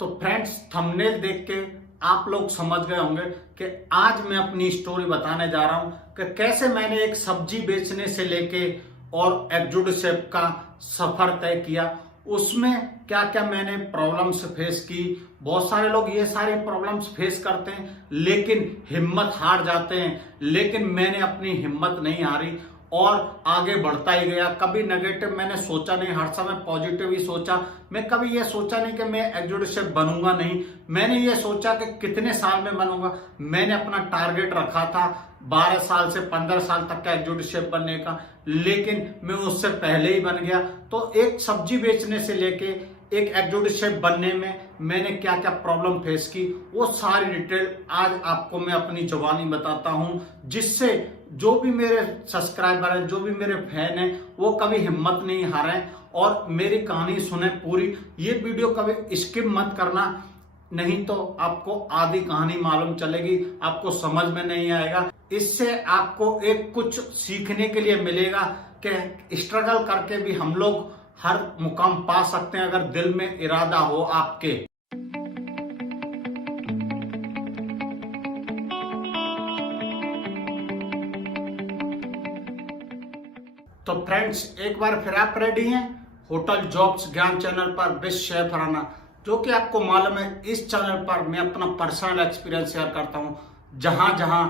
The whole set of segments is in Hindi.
तो फ्रेंड्स, थंबनेल देख के आप लोग समझ गए होंगे कि आज मैं अपनी स्टोरी बताने जा रहा हूं कि कैसे मैंने एक सब्जी बेचने से लेके और एग्जीक्यूटिव शेफ का सफर तय किया। उसमें क्या क्या मैंने प्रॉब्लम्स फेस की। बहुत सारे लोग ये सारी प्रॉब्लम्स फेस करते हैं लेकिन हिम्मत हार जाते हैं, लेकिन मैंने अपनी हिम्मत नहीं हारी और आगे बढ़ता ही गया। कभी नेगेटिव मैंने सोचा नहीं, हर समय पॉजिटिव ही सोचा। मैं कभी ये सोचा नहीं कि मैं एग्जीक्यूटिव शेफ बनूंगा नहीं, मैंने ये सोचा कि कितने साल में बनूंगा। मैंने अपना टारगेट रखा था 12 साल से 15 साल तक का एग्जीक्यूटिव शेफ बनने का, लेकिन मैं उससे पहले ही बन गया। तो एक सब्जी बेचने से लेके एक एग्जीक्यूटिव शेफ बनने में मैंने क्या क्या प्रॉब्लम फेस की, वो सारी डिटेल आज आपको मैं अपनी जुबानी बताता हूं, जिससे जो भी मेरे सब्सक्राइबर हैं, जो भी मेरे फैन हैं, वो कभी हिम्मत नहीं हारें और मेरी कहानी सुने पूरी। ये वीडियो कभी स्किप मत करना, नहीं तो आपको आधी कहानी मालूम चलेगी, आपको समझ में नहीं आएगा। इससे आपको एक कुछ सीखने के लिए मिलेगा कि स्ट्रगल करके भी हम लोग हर मुकाम पा सकते हैं अगर दिल में इरादा हो आपके। तो फ्रेंड्स, एक बार फिर आप रेडी हैं होटल जॉब्स ज्ञान चैनल पर विद शेफ राणा, जो कि आपको मालूम है इस चैनल पर मैं अपना पर्सनल एक्सपीरियंस शेयर करता हूं। जहां जहां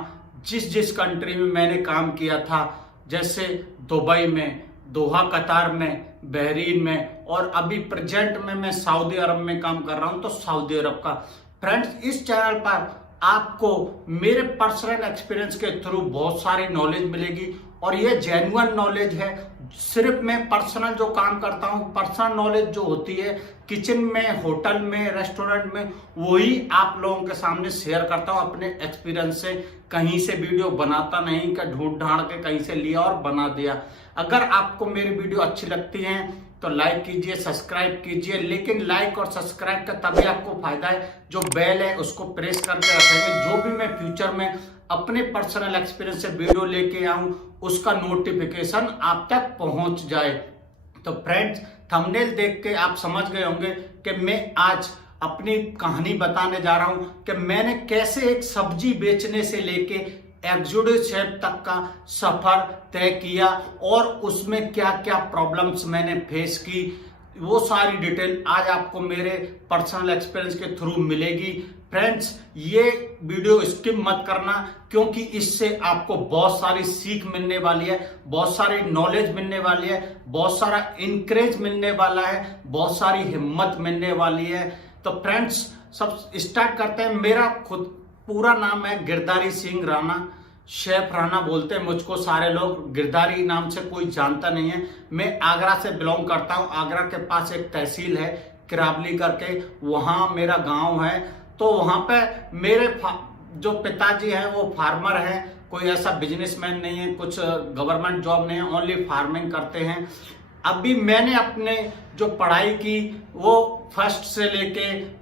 जिस जिस कंट्री में मैंने काम किया था, जैसे दुबई में, दोहा कतार में, बहरीन में, और अभी प्रेजेंट में मैं सऊदी अरब में काम कर रहा हूं, तो सऊदी अरब का। फ्रेंड्स, इस चैनल पर आपको मेरे पर्सनल एक्सपीरियंस के थ्रू बहुत सारी नॉलेज मिलेगी और ये जेन्युइन नॉलेज है। सिर्फ मैं पर्सनल जो काम करता हूँ, पर्सनल नॉलेज जो होती है किचन में, होटल में, रेस्टोरेंट में, वही आप लोगों के सामने शेयर करता हूँ अपने एक्सपीरियंस से। कहीं से वीडियो बनाता नहीं कि ढूंढ ढांड के कहीं से लिया और बना दिया। अगर आपको मेरी वीडियो अच्छी लगती है तो लाइक कीजिए, सब्सक्राइब कीजिए, लेकिन लाइक और सब्सक्राइब का तभी आपको फायदा है, जो बेल है उसको प्रेस करके रखेंगे। जो भी मैं फ्यूचर में अपने पर्सनल एक्सपीरियंस से वीडियो लेके आऊं, उसका नोटिफिकेशन आप तक पहुंच जाए। तो फ्रेंड्स, थंबनेल देख के आप समझ गए होंगे कि मैं आज अपनी कहानी बताने जा रहा हूं कि मैंने कैसे एक सब्जी बेचने से लेके एग्जीक्यूटिव शेफ तक का सफर तय किया और उसमें क्या क्या प्रॉब्लम्स मैंने फेस की। वो सारी डिटेल आज आपको मेरे पर्सनल एक्सपीरियंस के थ्रू मिलेगी। फ्रेंड्स, ये वीडियो स्किप मत करना, क्योंकि इससे आपको बहुत सारी सीख मिलने वाली है, बहुत सारी नॉलेज मिलने वाली है, बहुत सारा इंकरेज मिलने वाला है, बहुत सारी हिम्मत मिलने वाली है। तो फ्रेंड्स, सब स्टार्ट करते हैं। मेरा खुद पूरा नाम है गिरधारी सिंह राणा, शेफ राणा बोलते हैं मुझको सारे लोग, गिरधारी नाम से कोई जानता नहीं है। मैं आगरा से बिलोंग करता हूं। आगरा के पास एक तहसील है किरावली करके, वहां मेरा गांव है। तो वहां पे मेरे जो पिताजी हैं वो फार्मर हैं, कोई ऐसा बिजनेसमैन नहीं है, कुछ गवर्नमेंट जॉब नहीं है, ओनली फार्मिंग करते हैं। अभी मैंने अपने जो पढ़ाई की वो फर्स्ट से लेके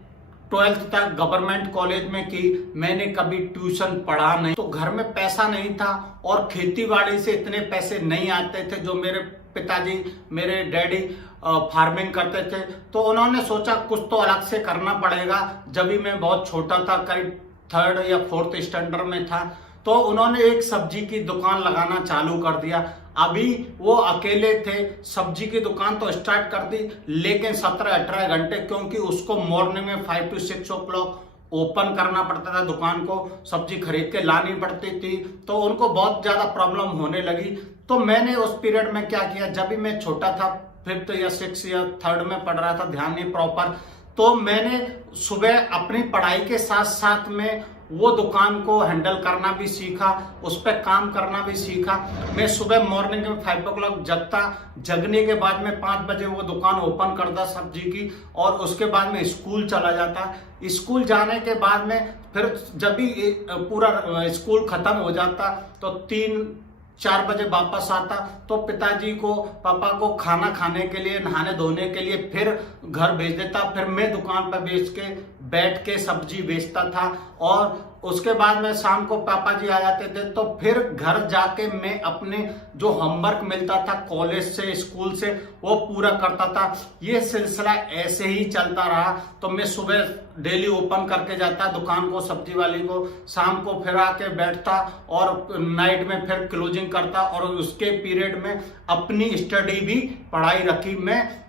12th तक गवर्नमेंट कॉलेज में की। मैंने कभी ट्यूशन पढ़ा नहीं, तो घर में पैसा नहीं था और खेती बाड़ी से इतने पैसे नहीं आते थे जो मेरे पिताजी, मेरे डैडी फार्मिंग करते थे। तो उन्होंने सोचा कुछ तो अलग से करना पड़ेगा। जब भी मैं बहुत छोटा था, करीब 3rd या 4th स्टैंडर्ड में था, तो उन्होंने एक सब्जी की दुकान लगाना चालू कर दिया। अभी वो अकेले थे, सब्जी की दुकान तो स्टार्ट कर दी, लेकिन 17-18 घंटे, क्योंकि उसको मॉर्निंग में 5 to 6 o'clock ओपन करना पड़ता था दुकान को, सब्जी खरीद के लानी पड़ती थी, तो उनको बहुत ज्यादा प्रॉब्लम होने लगी। तो मैंने उस पीरियड में क्या किया, जब भी मैं छोटा था, 5th या 6th या 3rd में पढ़ रहा था, ध्यान नहीं प्रॉपर, तो मैंने सुबह अपनी पढ़ाई के साथ साथ में वो दुकान को हैंडल करना भी सीखा, उस पर काम करना भी सीखा। मैं सुबह मॉर्निंग में 5 o'clock जगता, जगने के बाद में 5 बजे वो दुकान ओपन करता सब्जी की, और उसके बाद में स्कूल चला जाता। स्कूल जाने के बाद में फिर जब भी पूरा स्कूल खत्म हो जाता तो 3-4 बजे वापस आता, तो पिताजी को, पापा को खाना खाने के लिए, नहाने धोने के लिए फिर घर भेज देता। फिर मैं दुकान पर बेच के बैठ के सब्जी बेचता था। और उसके बाद में शाम को पापा जी आ जाते थे तो फिर घर जाके मैं अपने जो होमवर्क मिलता था कॉलेज से, स्कूल से, वो पूरा करता था। ये सिलसिला ऐसे ही चलता रहा। तो मैं सुबह डेली ओपन करके जाता दुकान को, सब्जी वाली को, शाम को फिर आके बैठता और नाइट में फिर क्लोजिंग करता। और उसके पीरियड में अपनी स्टडी भी, पढ़ाई रखी।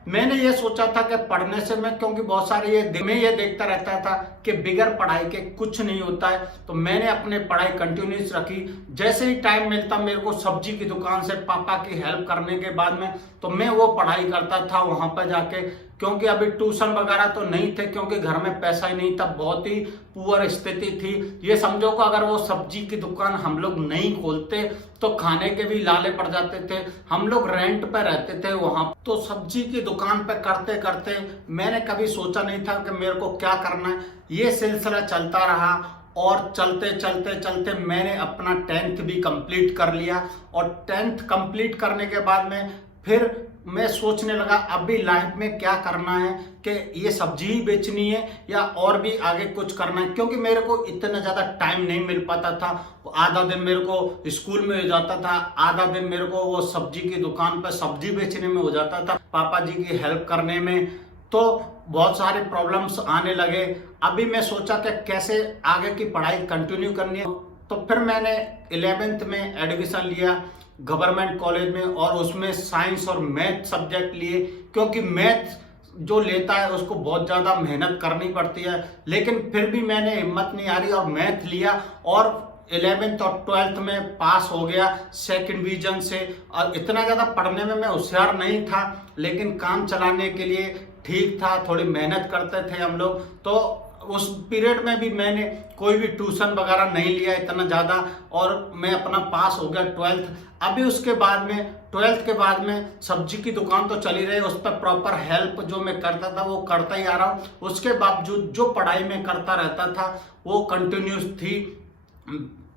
मैंने ये सोचा था कि पढ़ने से मैं, क्योंकि बहुत सारे मैं ये देखता रहता था कि बिगैर पढ़ाई के कुछ नहीं होता है, तो मैंने अपनी पढ़ाई कंटिन्यूस रखी। जैसे ही टाइम मिलता मेरे को सब्जी की दुकान से पापा की हेल्प करने के बाद में, तो मैं वो पढ़ाई करता था वहां पर जाके, क्योंकि अभी ट्यूशन वगैरह तो नहीं थे, क्योंकि घर में पैसा ही नहीं था, बहुत ही पुअर स्थिति थी। ये समझो कि अगर वो सब्जी की दुकान हम लोग नहीं खोलते तो खाने के भी लाले पड़ जाते थे। हम लोग रेंट पे रहते थे वहां। तो सब्जी की दुकान पे करते करते मैंने कभी सोचा नहीं था कि मेरे को क्या करना है। ये सिलसिला चलता रहा और चलते चलते चलते मैंने अपना 10th भी कंप्लीट कर लिया। और 10th कंप्लीट करने के बाद में फिर मैं सोचने लगा अभी लाइफ में क्या करना है, कि ये सब्जी ही बेचनी है या और भी आगे कुछ करना है, क्योंकि मेरे को इतना ज्यादा टाइम नहीं मिल पाता था। आधा दिन मेरे को स्कूल में हो जाता था, आधा दिन मेरे को वो सब्जी की दुकान पर सब्जी बेचने में हो जाता था, पापा जी की हेल्प करने में। तो बहुत सारे प्रॉब्लम्स आने लगे। अभी मैं सोचा कि कैसे आगे की पढ़ाई कंटिन्यू करनी है। तो फिर मैंने 11th में एडमिशन लिया गवर्नमेंट कॉलेज में, और उसमें साइंस और मैथ सब्जेक्ट लिए, क्योंकि मैथ जो लेता है उसको बहुत ज़्यादा मेहनत करनी पड़ती है। लेकिन फिर भी मैंने हिम्मत नहीं हारी और मैथ लिया, और 11th और 12th में पास हो गया 2nd डिवीजन से। और इतना ज़्यादा पढ़ने में मैं होशियार नहीं था, लेकिन काम चलाने के लिए ठीक था, थोड़ी मेहनत करते थे हम लोग। तो उस पीरियड में भी मैंने कोई भी ट्यूशन वगैरह नहीं लिया इतना ज़्यादा, और मैं अपना पास हो गया 12th। अभी उसके बाद में 12th के बाद में सब्जी की दुकान तो चली रही, उस पर प्रॉपर हेल्प जो मैं करता था वो करता ही आ रहा हूँ। उसके बावजूद जो पढ़ाई में करता रहता था वो कंटिन्यूस थी।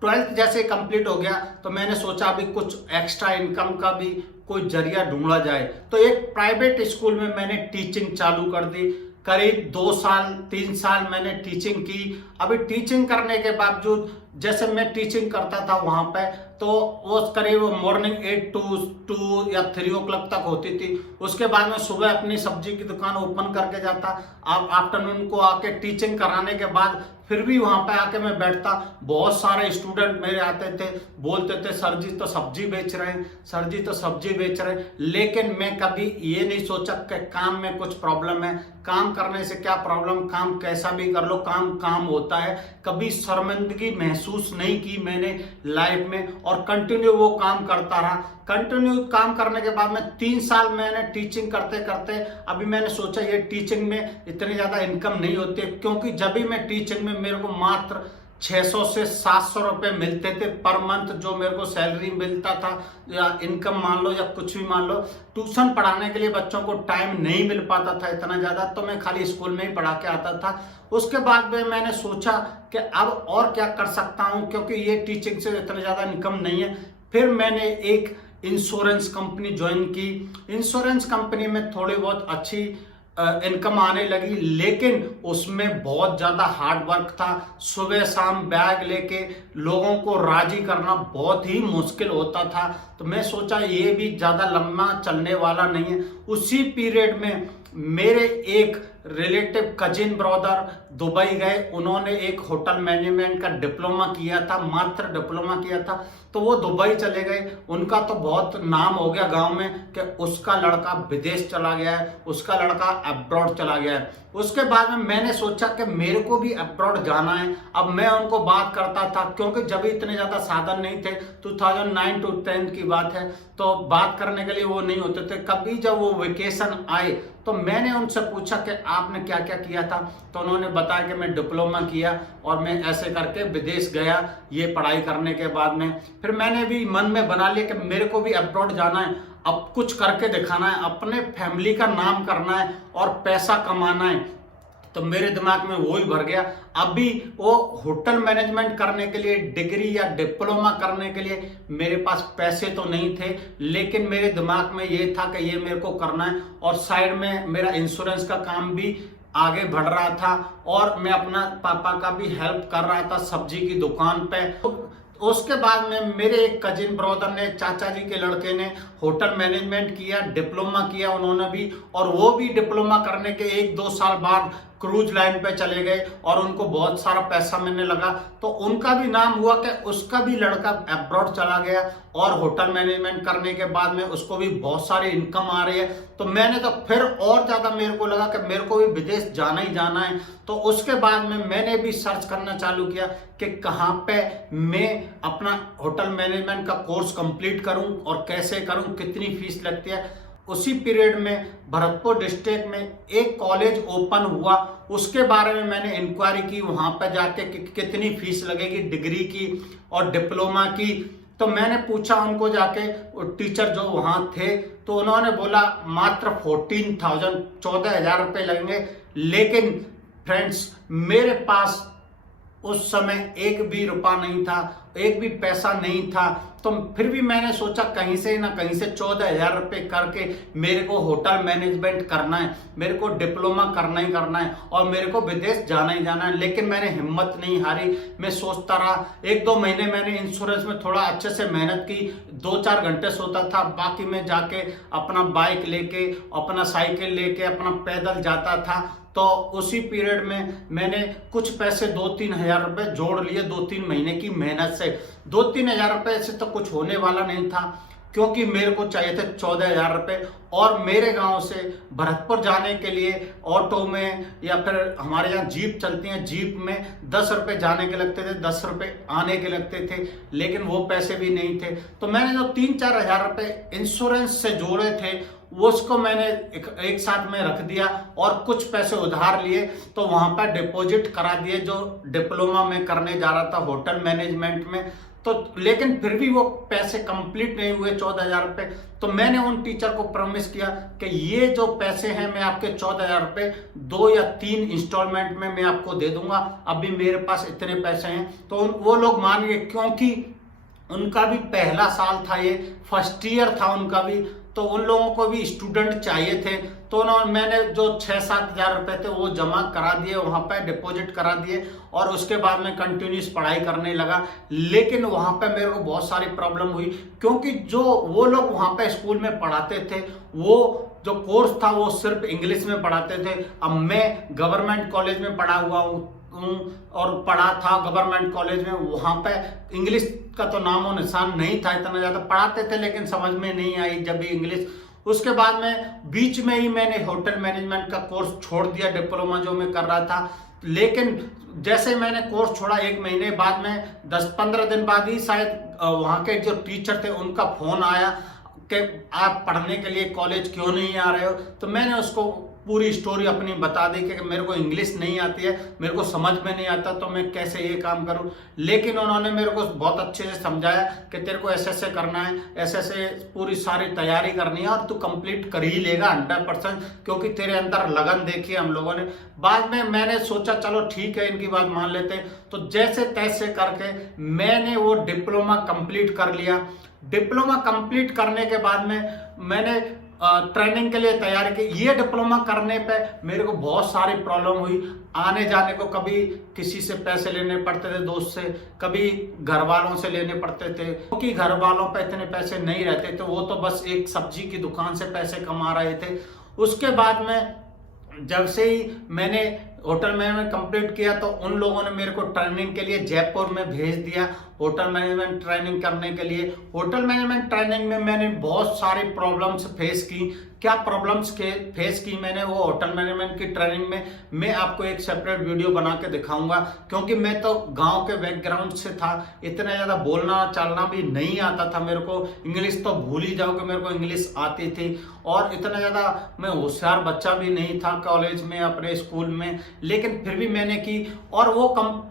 12th जैसे कंप्लीट हो गया तो मैंने सोचा अभी कुछ एक्स्ट्रा इनकम का भी कोई जरिया ढूंढा जाए। तो एक प्राइवेट स्कूल में मैंने टीचिंग चालू कर दी। करीब 2 साल 3 साल मैंने टीचिंग की। अभी टीचिंग करने के बावजूद, जैसे मैं टीचिंग करता था वहां पे, तो वो करीब मॉर्निंग 8 to 2 या 3 o'clock तक होती थी। उसके बाद में सुबह अपनी सब्जी की दुकान ओपन करके जाता, अब आफ्टरनून को आके टीचिंग कराने के बाद फिर भी वहां पे आके मैं बैठता। बहुत सारे स्टूडेंट मेरे आते थे, बोलते थे सर जी तो सब्जी बेच रहे हैं, सर जी तो सब्जी बेच रहे हैं। लेकिन मैं कभी ये नहीं सोचा कि काम में कुछ प्रॉब्लम है, काम करने से क्या प्रॉब्लम, काम कैसा भी कर लो, काम काम होता है। कभी शर्मिंदगी महसूस नहीं की मैंने लाइफ में, और कंटिन्यू वो काम करता रहा। कंटिन्यू काम करने के बाद में 3 साल मैंने टीचिंग करते करते, अभी मैंने सोचा ये टीचिंग में इतनी ज्यादा इनकम नहीं होती, क्योंकि जब भी मैं टीचिंग में मेरे को मात्र 600 से 700 रुपए मिलते थे पर मंथ, जो मेरे को सैलरी मिलता था, या इनकम मान लो या कुछ भी मान लो। ट्यूशन पढ़ाने के लिए बच्चों को टाइम नहीं मिल पाता था इतना ज्यादा, तो मैं खाली स्कूल में ही पढ़ा के आता था। उसके बाद में मैंने सोचा कि अब और क्या कर सकता हूं, क्योंकि ये टीचिंग से इतना ज्यादा इनकम नहीं है। फिर मैंने एक इंश्योरेंस कंपनी ज्वाइन की। इंश्योरेंस कंपनी में थोड़ी बहुत अच्छी इनकम आने लगी, लेकिन उसमें बहुत ज्यादा हार्ड वर्क था। सुबह शाम बैग लेके लोगों को राजी करना बहुत ही मुश्किल होता था। तो मैं सोचा ये भी ज्यादा लंबा चलने वाला नहीं है। उसी पीरियड में मेरे एक रिलेटिव कजिन ब्रदर दुबई गए, उन्होंने एक होटल मैनेजमेंट का डिप्लोमा किया था, मात्र डिप्लोमा किया था। तो वो दुबई चले गए। उनका तो बहुत नाम हो गया गांव में कि उसका लड़का विदेश चला गया है, उसका लड़का अब्रॉड चला गया है। उसके बाद में मैंने सोचा कि मेरे को भी अब्रॉड जाना है। अब मैं उनको बात करता था, क्योंकि जब इतने ज्यादा साधन नहीं थे, 2009 to 10 की बात है, तो बात करने के लिए वो नहीं होते थे। कभी जब वो वेकेशन आए तो मैंने उनसे पूछा कि आपने क्या क्या किया था, तो उन्होंने बताया कि मैं डिप्लोमा किया और मैं ऐसे करके विदेश गया ये पढ़ाई करने के बाद में। फिर मैंने भी मन में बना लिया कि मेरे को भी अब्रॉड जाना है, अब कुछ करके दिखाना है, अपने फैमिली का नाम करना है और पैसा कमाना है। तो मेरे दिमाग में वो ही भर गया। अभी वो होटल मैनेजमेंट करने के लिए, डिग्री या डिप्लोमा करने के लिए मेरे पास पैसे तो नहीं थे, लेकिन मेरे दिमाग में ये था कि ये मेरे को करना है। और साइड में मेरा इंश्योरेंस का काम भी आगे बढ़ रहा था और मैं अपना पापा का भी हेल्प कर रहा था सब्जी की दुकान पे। उसके बाद में मेरे एक कजिन ब्रदर ने, चाचा जी के लड़के ने होटल मैनेजमेंट किया, डिप्लोमा किया उन्होंने भी, और वो भी डिप्लोमा करने के 1-2 साल बाद क्रूज लाइन पे चले गए और उनको बहुत सारा पैसा मिलने लगा। तो उनका भी नाम हुआ कि उसका भी लड़का अब्रॉड चला गया और होटल मैनेजमेंट करने के बाद में उसको भी बहुत सारी इनकम आ रही है। तो मैंने तो फिर और ज़्यादा मेरे को लगा कि मेरे को भी विदेश जाना ही जाना है। तो उसके बाद में मैंने भी सर्च करना चालू किया कि कहाँ पे मैं अपना होटल मैनेजमेंट का कोर्स कंप्लीट करूँ और कैसे करूँ, कितनी फीस लगती है। उसी पीरियड में भरतपुर डिस्ट्रिक्ट में एक कॉलेज ओपन हुआ, उसके बारे में मैंने इंक्वायरी की वहाँ पर जाके कि कितनी फीस लगेगी डिग्री की और डिप्लोमा की। तो मैंने पूछा उनको जाके, टीचर जो वहाँ थे, तो उन्होंने बोला मात्र 14,000 रुपये लगेंगे। लेकिन फ्रेंड्स, मेरे पास उस समय एक भी रुपया नहीं था, एक भी पैसा नहीं था। तो फिर भी मैंने सोचा कहीं से ना कहीं से 14,000 रुपये करके मेरे को होटल मैनेजमेंट करना है, मेरे को डिप्लोमा करना ही करना है और मेरे को विदेश जाना ही जाना है। लेकिन मैंने हिम्मत नहीं हारी, मैं सोचता रहा। 1-2 महीने मैंने इंश्योरेंस में थोड़ा अच्छे से मेहनत की, 2-4 घंटे सोता था, बाकी मैं जाके अपना बाइक लेके, अपना साइकिल लेके, अपना पैदल जाता था। तो उसी पीरियड में मैंने कुछ पैसे 2-3 हज़ार रुपये जोड़ लिए 2-3 महीने की मेहनत से। 2-3 हज़ार रुपये से तो कुछ होने वाला नहीं था, क्योंकि मेरे को चाहिए थे 14,000 रुपये। और मेरे गांव से भरतपुर जाने के लिए ऑटो में या फिर हमारे यहाँ जीप चलती हैं, जीप में 10 रुपये जाने के लगते थे, 10 रुपये आने के लगते थे। लेकिन वो पैसे भी नहीं थे। तो मैंने जो 3-4 हज़ार रुपये इंश्योरेंस से जोड़े थे वो उसको मैंने एक साथ में रख दिया और कुछ पैसे उधार लिए, तो वहां पर डिपॉजिट करा दिए जो डिप्लोमा में करने जा रहा था होटल मैनेजमेंट में। तो लेकिन फिर भी वो पैसे कंप्लीट नहीं हुए 14,000 रुपये। तो मैंने उन टीचर को प्रॉमिस किया कि ये जो पैसे हैं मैं आपके 14,000 रुपये 2 या 3 इंस्टॉलमेंट में मैं आपको दे दूंगा, अभी मेरे पास इतने पैसे हैं। तो वो लोग मान गए, क्योंकि उनका भी पहला साल था, ये फर्स्ट ईयर था उनका भी, तो उन लोगों को भी स्टूडेंट चाहिए थे। तो मैंने जो 6-7 हज़ार रुपये थे वो जमा करा दिए, वहाँ पे डिपॉजिट करा दिए और उसके बाद में कंटिन्यूस पढ़ाई करने लगा। लेकिन वहाँ पे मेरे को बहुत सारी प्रॉब्लम हुई, क्योंकि जो वो लोग वहाँ पे स्कूल में पढ़ाते थे, वो जो कोर्स था वो सिर्फ इंग्लिश में पढ़ाते थे। अब मैं गवर्नमेंट कॉलेज में पढ़ा हुआ हूँ और पढ़ा था गवर्नमेंट कॉलेज में, वहाँ पे इंग्लिश का तो नामो निशान नहीं था, इतना ज़्यादा पढ़ाते थे लेकिन समझ में नहीं आई जब भी इंग्लिश। उसके बाद में बीच में ही मैंने होटल मैनेजमेंट का कोर्स छोड़ दिया, डिप्लोमा जो मैं कर रहा था। लेकिन जैसे मैंने कोर्स छोड़ा 1 महीने बाद में 10-15 दिन बाद ही शायद वहाँ के जो टीचर थे उनका फोन आया कि आप पढ़ने के लिए कॉलेज क्यों नहीं आ रहे हो। तो मैंने उसको पूरी स्टोरी अपनी बता दी कि मेरे को इंग्लिश नहीं आती है, मेरे को समझ में नहीं आता, तो मैं कैसे ये काम करूं। लेकिन उन्होंने मेरे को बहुत अच्छे से समझाया कि तेरे को ऐसे ऐसे करना है, ऐसे ऐसे पूरी सारी तैयारी करनी है और तू कंप्लीट कर ही लेगा 100%, क्योंकि तेरे अंदर लगन देखी हम लोगों ने। बाद में मैंने सोचा चलो ठीक है, इनकी बात मान लेते हैं। तो जैसे तैसे करके मैंने वो डिप्लोमा कंप्लीट कर लिया। डिप्लोमा कंप्लीट करने के बाद में मैंने ट्रेनिंग के लिए तैयारी की। ये डिप्लोमा करने पे मेरे को बहुत सारी प्रॉब्लम हुई, आने जाने को कभी किसी से पैसे लेने पड़ते थे, दोस्त से, कभी घर वालों से लेने पड़ते थे, क्योंकि घर वालों पे इतने पैसे नहीं रहते थे, वो तो बस एक सब्जी की दुकान से पैसे कमा रहे थे। उसके बाद में जब से ही मैंने होटल मैनेजमेंट कंप्लीट किया तो उन लोगों ने मेरे को ट्रेनिंग के लिए जयपुर में भेज दिया, होटल मैनेजमेंट ट्रेनिंग करने के लिए। होटल मैनेजमेंट ट्रेनिंग में मैंने बहुत सारी प्रॉब्लम्स फेस की। क्या प्रॉब्लम्स के फेस की मैंने वो होटल मैनेजमेंट की ट्रेनिंग में, मैं आपको एक सेपरेट वीडियो बना के दिखाऊंगा, क्योंकि मैं तो गांव के बैकग्राउंड से था, इतना ज़्यादा बोलना चालना भी नहीं आता था मेरे को। इंग्लिश तो भूल ही जाओ कि मेरे को इंग्लिश आती थी, और इतना ज़्यादा मैं होशियार बच्चा भी नहीं था कॉलेज में, अपने स्कूल में। लेकिन फिर भी मैंने की, और वो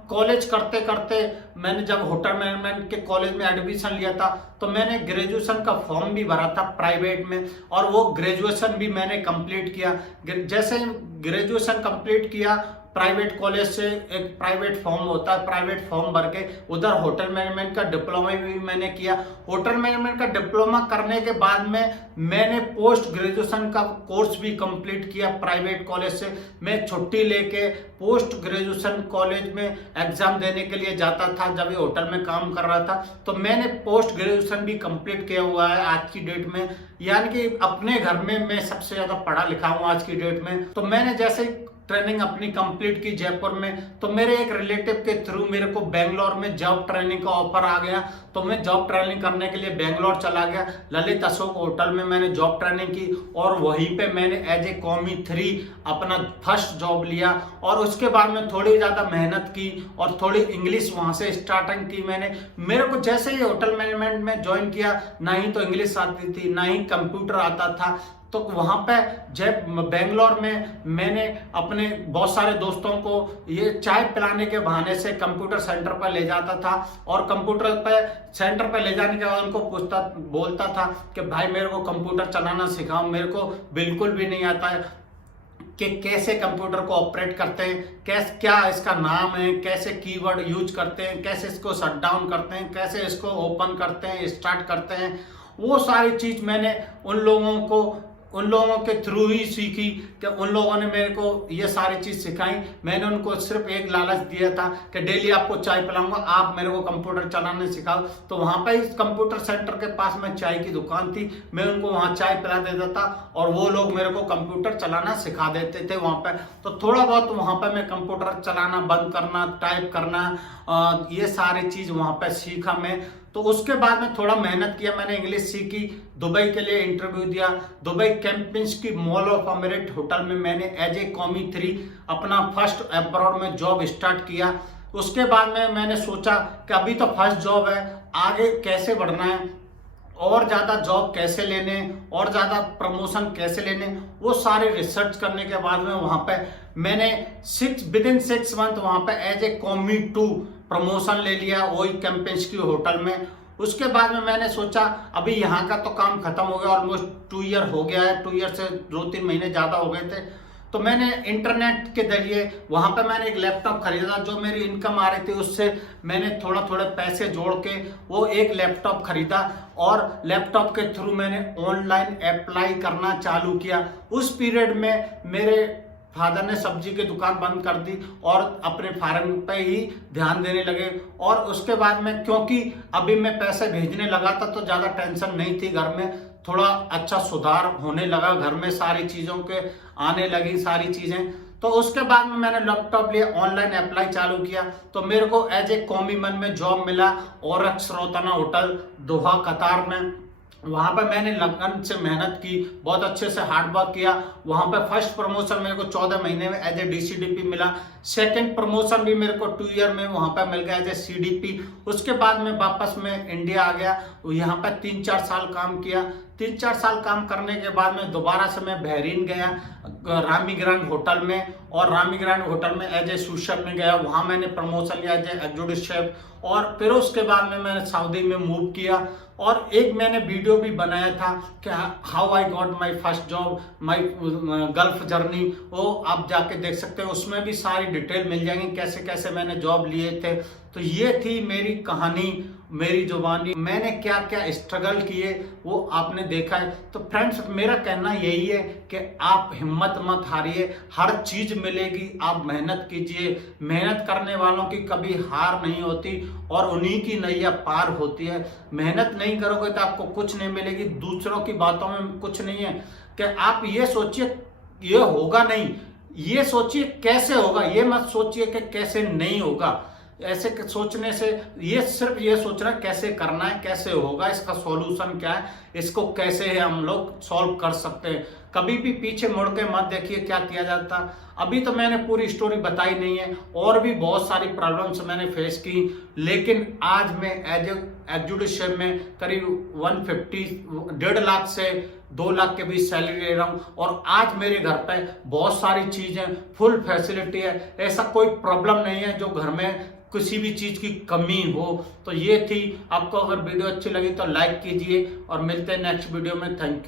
कॉलेज करते करते मैंने जब होटल मैनेजमेंट के कॉलेज में एडमिशन लिया था तो मैंने ग्रेजुएशन का फॉर्म भी भरा था प्राइवेट में, और वो ग्रेजुएशन भी मैंने कंप्लीट किया। जैसे ग्रेजुएशन कंप्लीट किया प्राइवेट कॉलेज से एक प्राइवेट फॉर्म होता है, प्राइवेट फॉर्म भर के उधर होटल मैनेजमेंट का डिप्लोमा भी मैंने किया। होटल मैनेजमेंट का डिप्लोमा करने के बाद में मैंने पोस्ट ग्रेजुएशन का कोर्स भी कंप्लीट किया प्राइवेट कॉलेज से। मैं छुट्टी लेके पोस्ट ग्रेजुएशन कॉलेज में एग्जाम देने के लिए जाता था जब ये होटल में काम कर रहा था। तो मैंने पोस्ट ग्रेजुएशन भी कंप्लीट किया हुआ है आज की डेट में, यानी कि अपने घर में मैं सबसे ज्यादा पढ़ा लिखा हूं आज की डेट में। तो मैंने जैसे ट्रेनिंग अपनी कंप्लीट की जयपुर में, तो मेरे एक रिलेटिव के थ्रू मेरे को बेंगलोर में जॉब ट्रेनिंग का ऑफर आ गया। तो मैं जॉब ट्रेनिंग करने के लिए बेंगलोर चला गया। ललित अशोक होटल में मैंने जॉब ट्रेनिंग की और वहीं पे मैंने एज ए कॉमी 3 अपना फर्स्ट जॉब लिया। और उसके बाद में थोड़ी ज्यादा मेहनत की और थोड़ी इंग्लिश वहां से स्टार्टिंग की मैंने। मेरे को जैसे ही होटल मैनेजमेंट में ज्वाइन किया, ना ही तो इंग्लिश आती थी ना ही कंप्यूटर आता था। तो वहां पे जब बेंगलोर में मैंने अपने बहुत सारे दोस्तों को ये चाय पिलाने के बहाने से कंप्यूटर सेंटर पर ले जाता था और कंप्यूटर पे सेंटर पे ले जाने के बाद उनको बोलता था कि भाई मेरे को कंप्यूटर चलाना सिखाओ। मेरे को बिल्कुल भी नहीं आता है कि कैसे कंप्यूटर को ऑपरेट करते हैं, कैसे क्या इसका नाम है, कैसे कीवर्ड यूज करते हैं, कैसे इसको शट डाउन करते हैं, कैसे इसको ओपन करते हैं, स्टार्ट करते हैं। वो सारी चीज मैंने उन लोगों के थ्रू ही सीखी कि उन लोगों ने मेरे को ये सारी चीज सिखाई। मैंने उनको सिर्फ एक लालच दिया था कि डेली आपको चाय पिलाऊंगा, आप मेरे को कंप्यूटर चलाने सिखाओ। तो वहां पे इस कंप्यूटर सेंटर के पास में चाय की दुकान थी, मैं उनको वहां चाय पिला देता था और वो लोग मेरे को कंप्यूटर चलाना सिखा देते थे वहां पे। तो थोड़ा बहुत वहां पे मैं कंप्यूटर चलाना, बंद करना, टाइप करना, ये सारी चीज वहां पे सीखा मैं। तो उसके बाद में थोड़ा मेहनत किया, मैंने इंग्लिश सीखी, दुबई के लिए इंटरव्यू दिया। दुबई कैंपिंस्की मॉल ऑफ अमेरिट होटल में मैंने एज ए कॉमी 3 अपना फर्स्ट अब्रॉड में जॉब स्टार्ट किया। उसके बाद में मैंने सोचा कि अभी तो फर्स्ट जॉब है, आगे कैसे बढ़ना है, और ज्यादा जॉब कैसे लेने, और ज्यादा प्रमोशन कैसे लेने, वो सारे रिसर्च करने के बाद में वहां पे मैंने विद इन 6 मंथ वहां पे एज ए कॉमी 2 प्रमोशन ले लिया वही कैंपिंस्की होटल में। उसके बाद में मैंने सोचा अभी यहाँ का तो काम खत्म हो गया, ऑलमोस्ट 2 ईयर हो गया है, 2 ईयर से 2-3 महीने ज्यादा हो गए थे। तो मैंने इंटरनेट के जरिए वहां पे मैंने एक लैपटॉप खरीदा, जो मेरी इनकम आ रही थी उससे मैंने थोड़े पैसे जोड़ के वो एक लैपटॉप खरीदा और लैपटॉप के थ्रू मैंने ऑनलाइन अप्लाई करना चालू किया। उस पीरियड में मेरे फादर ने सब्जी की दुकान बंद कर दी और अपने फार्म पे ही ध्यान देने लगे। और उसके बाद में क्योंकि अभी मैं पैसे भेजने लगा था तो ज्यादा टेंशन नहीं थी घर में, थोड़ा अच्छा सुधार होने लगा घर में, सारी चीजों के आने लगी सारी चीजें। तो उसके बाद में मैंने लैपटॉप लिया, ऑनलाइन अप्लाई चालू किया। तो मेरे को एज ए कॉमी मन में जॉब मिला ओरक्स रोताना होटल दोहा कतार में। वहां पर मैंने लगन से मेहनत की, बहुत अच्छे से हार्ड वर्क किया। वहां पर फर्स्ट प्रमोशन मेरे को 14 महीने में एज ए DCDP मिला। सेकंड प्रमोशन भी मेरे को 2 ईयर में वहां पर मिल गया एज ए CDP। उसके बाद में वापस में इंडिया आ गया, यहाँ पर 3-4 साल काम किया। 3-4 साल काम करने के बाद में दोबारा से मैं बहरीन गया रामी ग्रैंड होटल में, और रामी ग्रैंड होटल में एज ए सूस शेफ में गया, वहां मैंने प्रमोशन लिया एज ए एग्जीक्यूटिव शेफ। और फिर उसके बाद में मैंने सऊदी में मूव किया और एक मैंने वीडियो भी बनाया था कि how I got my first job, my gulf journey, वो आप जाके देख सकते हो, उसमें भी सारी डिटेल मिल जाएंगी कैसे कैसे मैंने जॉब लिए थे। तो ये थी मेरी कहानी, मेरी जुबानी, मैंने क्या क्या स्ट्रगल किए वो आपने देखा है। तो फ्रेंड्स मेरा कहना यही है कि आप हिम्मत मत हारिए, हर चीज मिलेगी, आप मेहनत कीजिए। मेहनत करने वालों की कभी हार नहीं होती और उन्हीं की नैया पार होती है। मेहनत नहीं करोगे तो आपको कुछ नहीं मिलेगी। दूसरों की बातों में कुछ नहीं है कि आप ये सोचिए ये होगा नहीं, ये सोचिए कैसे होगा, ये मत सोचिए कि कैसे नहीं होगा। ऐसे सोचने से ये सिर्फ ये सोचना कैसे करना है, कैसे होगा, इसका सॉल्यूशन क्या है, इसको कैसे हम लोग सॉल्व कर सकते हैं। कभी भी पीछे मुड़ के मत देखिए क्या किया जाता। अभी तो मैंने पूरी स्टोरी बताई नहीं है, और भी बहुत सारी प्रॉब्लम्स मैंने फेस की, लेकिन आज मैं एज एग्जीक्यूटिव शेफ में करीब 1.5 लाख से 2 लाख के बीच सैलरी ले रहा हूं। और आज मेरे घर पे बहुत सारी चीजें, फुल फैसिलिटी है, ऐसा कोई प्रॉब्लम नहीं है जो घर में किसी भी चीज की कमी हो। तो ये थी, आपको अगर वीडियो अच्छी लगी तो लाइक कीजिए और मिलते हैं नेक्स्ट वीडियो में। Thank you.